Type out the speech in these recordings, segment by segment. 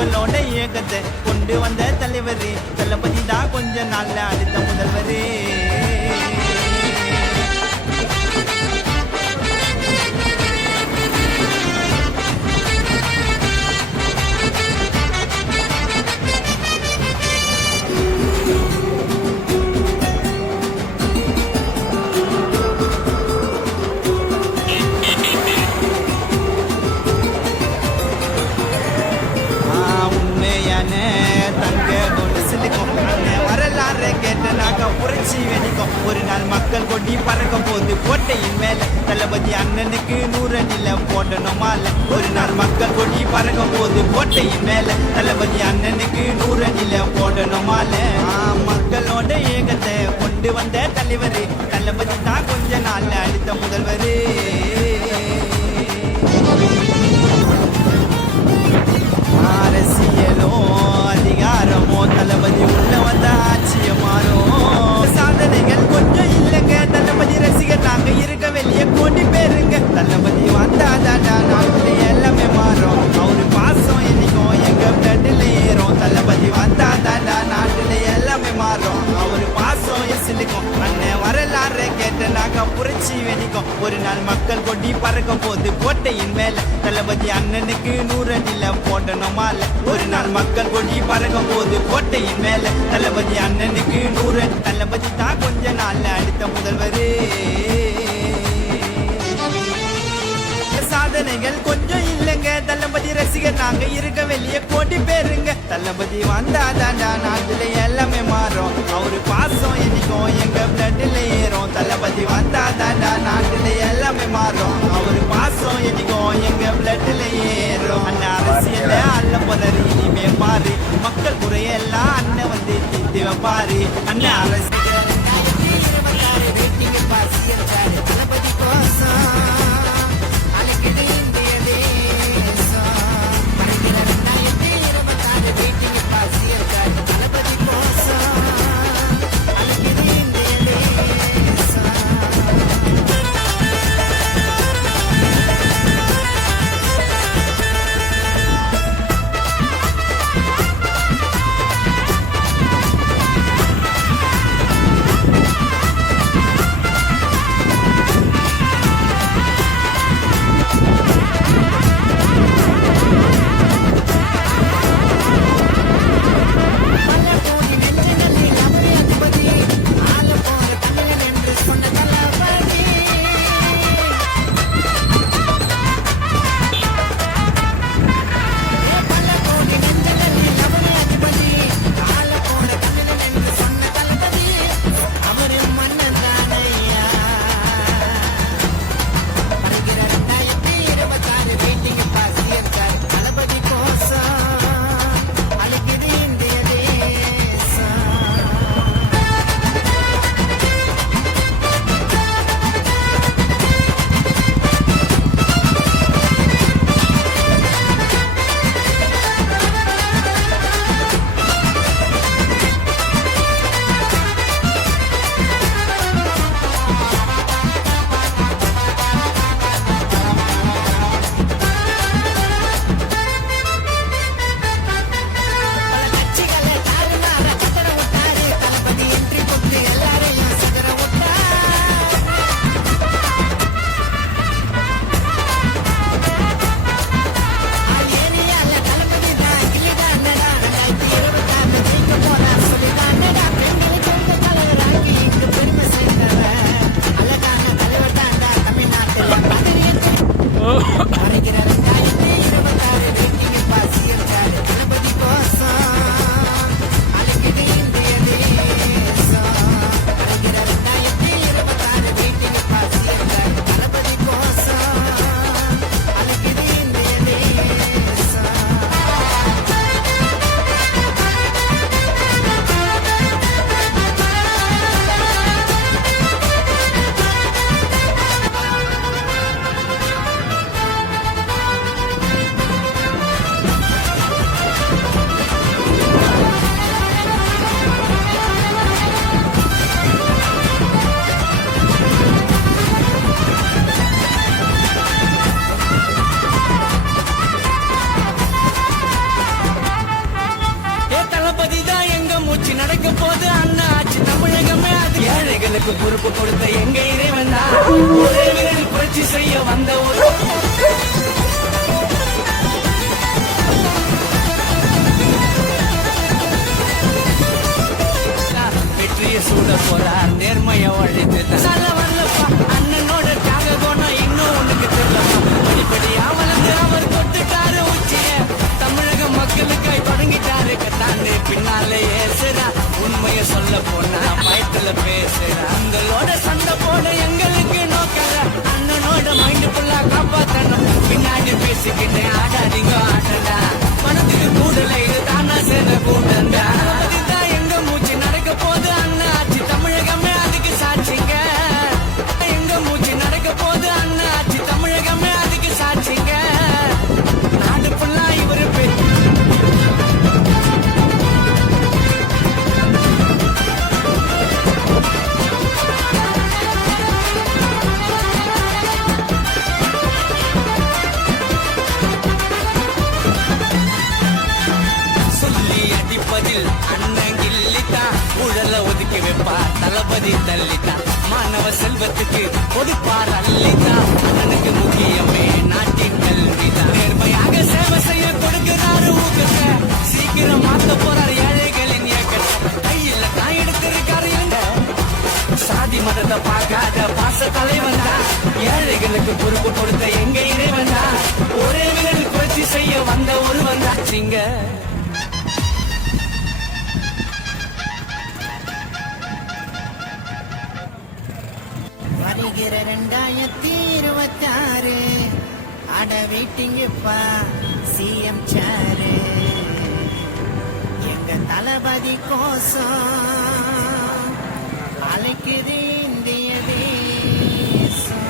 மக்களோட இயக்கத்தை கொண்டு வந்த தலைவர் தளபதி தான் கொஞ்ச நாள்ல அடுத்த முதல்வர். புரட்சி வெடிக்கும் ஒரு நாள் மக்கள் கொடி பறக்கும் போது கோட்டையின் மேல தளபதி அண்ணனுக்கு 100 நில போடணுமால. ஒரு நாள் மக்கள் கொடி பறக்கும் போது கோட்டையின் மேல தளபதி அண்ணனுக்கு 100 நில போடணுமால. மக்களோட ஏகத்தை கொண்டு வந்த தலைவர் தளபதி தான் கொஞ்ச நாள்ல அடுத்த முதல்வர். அரசியலோ அதிகாரமோ தளபதி உள்ள வந்த ஆட்சிய மாறும். சாதனைகள் கொஞ்சம் இல்லைங்க தளபதி ரசிகர் நாங்க இருக்க வெளியே கோடி பேருங்க. தளபதி வந்தாதாடா நாட்டுல எல்லாமே மாறும். அவரு பாசம் என்னைக்கும் எங்க பிளட்ல ஏறும். தளபதி வந்தாதாடா நாட்டுல எல்லாமே மாறும். அவரு பாசம் எசிலிக்கும் அண்ணன் வரலாறு கேட்டனாக்க புரட்சி வெடிக்கும். ஒரு நாள் மக்கள் கொடி பறக்கும் போது கோட்டையின் மேல தளபதி அண்ணனுக்கு 100 நில போடணுமால. ஒரு நாள் மக்கள் கொடி பறக்கும் போது கோட்டையின் மேல தளபதி அண்ணனுக்கு 100. தளபதி தான் கொஞ்ச நாள்ல அடுத்த முதல்வர். சாதனைகள் கொஞ்சம் இல்லைங்க தளபதி ரசிகர் நாங்க இருக்க வெளியே கோடி பேருங்க. தளபதி வந்தாதாண்டா நாட்டுல எல்லாமே மாறும். அவரு பாசம் என்னைக்கும் எங்க பிளட்ல ஏறும். தளபதி வந்தாதாண்டா நாட்டுல எல்லாமே மாறும். அவரு பாசம் என்னைக்கும் எங்க பிளட்ல ஏறும். அண்ணன் அரசியல அல்ல போறாரு இனிமே பாரு. மக்கள் குறையெல்லாம் அண்ணன் வந்து தீர்த்து வைப்பாரு. அண்ணன் அரசியல் தளபதி கோசம் ஏழைகளுக்கு பொறுப்பு கொடுத்த எங்க இறைவன் தான் ஒரே விரல் புரட்சி செய்ய வந்த ஒரு வெற்றிய சூட போறார் நேர்மைய ஒழித்து வரலப்பா அண்ணனோட தியாக குணம் இன்னும் உனக்கு தெரியலப்பா படிப்படியா வளர்ந்து அவர் தொட்டுட்டாரு உச்சிய தமிழக மக்களுக்காய் தொடங்கிட்டாரு கத்தாண்டு பின்னாலே ஏசுறா உண்மைய சொல்ல போனா பயத்துல பேசுறா உங்களோட சண்டை போட எங்களுக்கு நோக்கல அண்ணனோட மைண்ட் ஃபுல்லா காப்பாத்தணும் பின்னாடி பேசிக்கிட்டு ஆடாதீங்க ஆட்டடா பணத்துக்கு கூடல இது தானா சேர்ந்த கூட்டண்டா அதுதான் எங்க மூச்சு நடக்க போது அண்ணா ஆச்சு தமிழகமே அதுக்கு சாட்சிங்க எங்க மூச்சு நடக்க போது அண்ணா ஆச்சு தமிழகமே அதுக்கு சாட்சிங்க நாடு ஃபுல்லா இவரு சொல்லி அடிப்பதில் அண்ணன் கில்லித்தா ஊழல ஒதுக்கி வைப்பா தளபதி தள்ளித்தா மாணவ செல்வத்துக்கு கொடுப்பார் அள்ளித்தா அண்ணனுக்கு முக்கியமே நாட்டின் கல்விதான் நேர்மையாக சேவை செய்ய கொடுக்கிறாரு ஊக்கத்தை சீக்கிரம் மாத்த போறார் ஏழைகளின் இயக்கத்தை கையில தான் எடுத்திருக்காரு எங்க சாதி மதத்தை பார்க்காத பாச தலைவன் தான் ஏழைகளுக்கு பொறுப்பு கொடுத்த எங்க இறைவன் தான் ஒரே விரல் புரட்சி செய்ய வந்த ஒருவன் தான் சிங்க வருகிற 2026 அட வெயிட்டிங்கப்பா சிஎம் சாரு எங்க தளபதி கோசம் அழைக்குது இந்திய தேசம்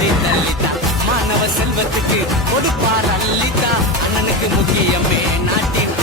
கோடி தள்ளித்தா மாணவ செல்வத்துக்கு கொடுப்பார் அள்ளித்தா அண்ணனுக்கு முக்கியமே நாட்டின்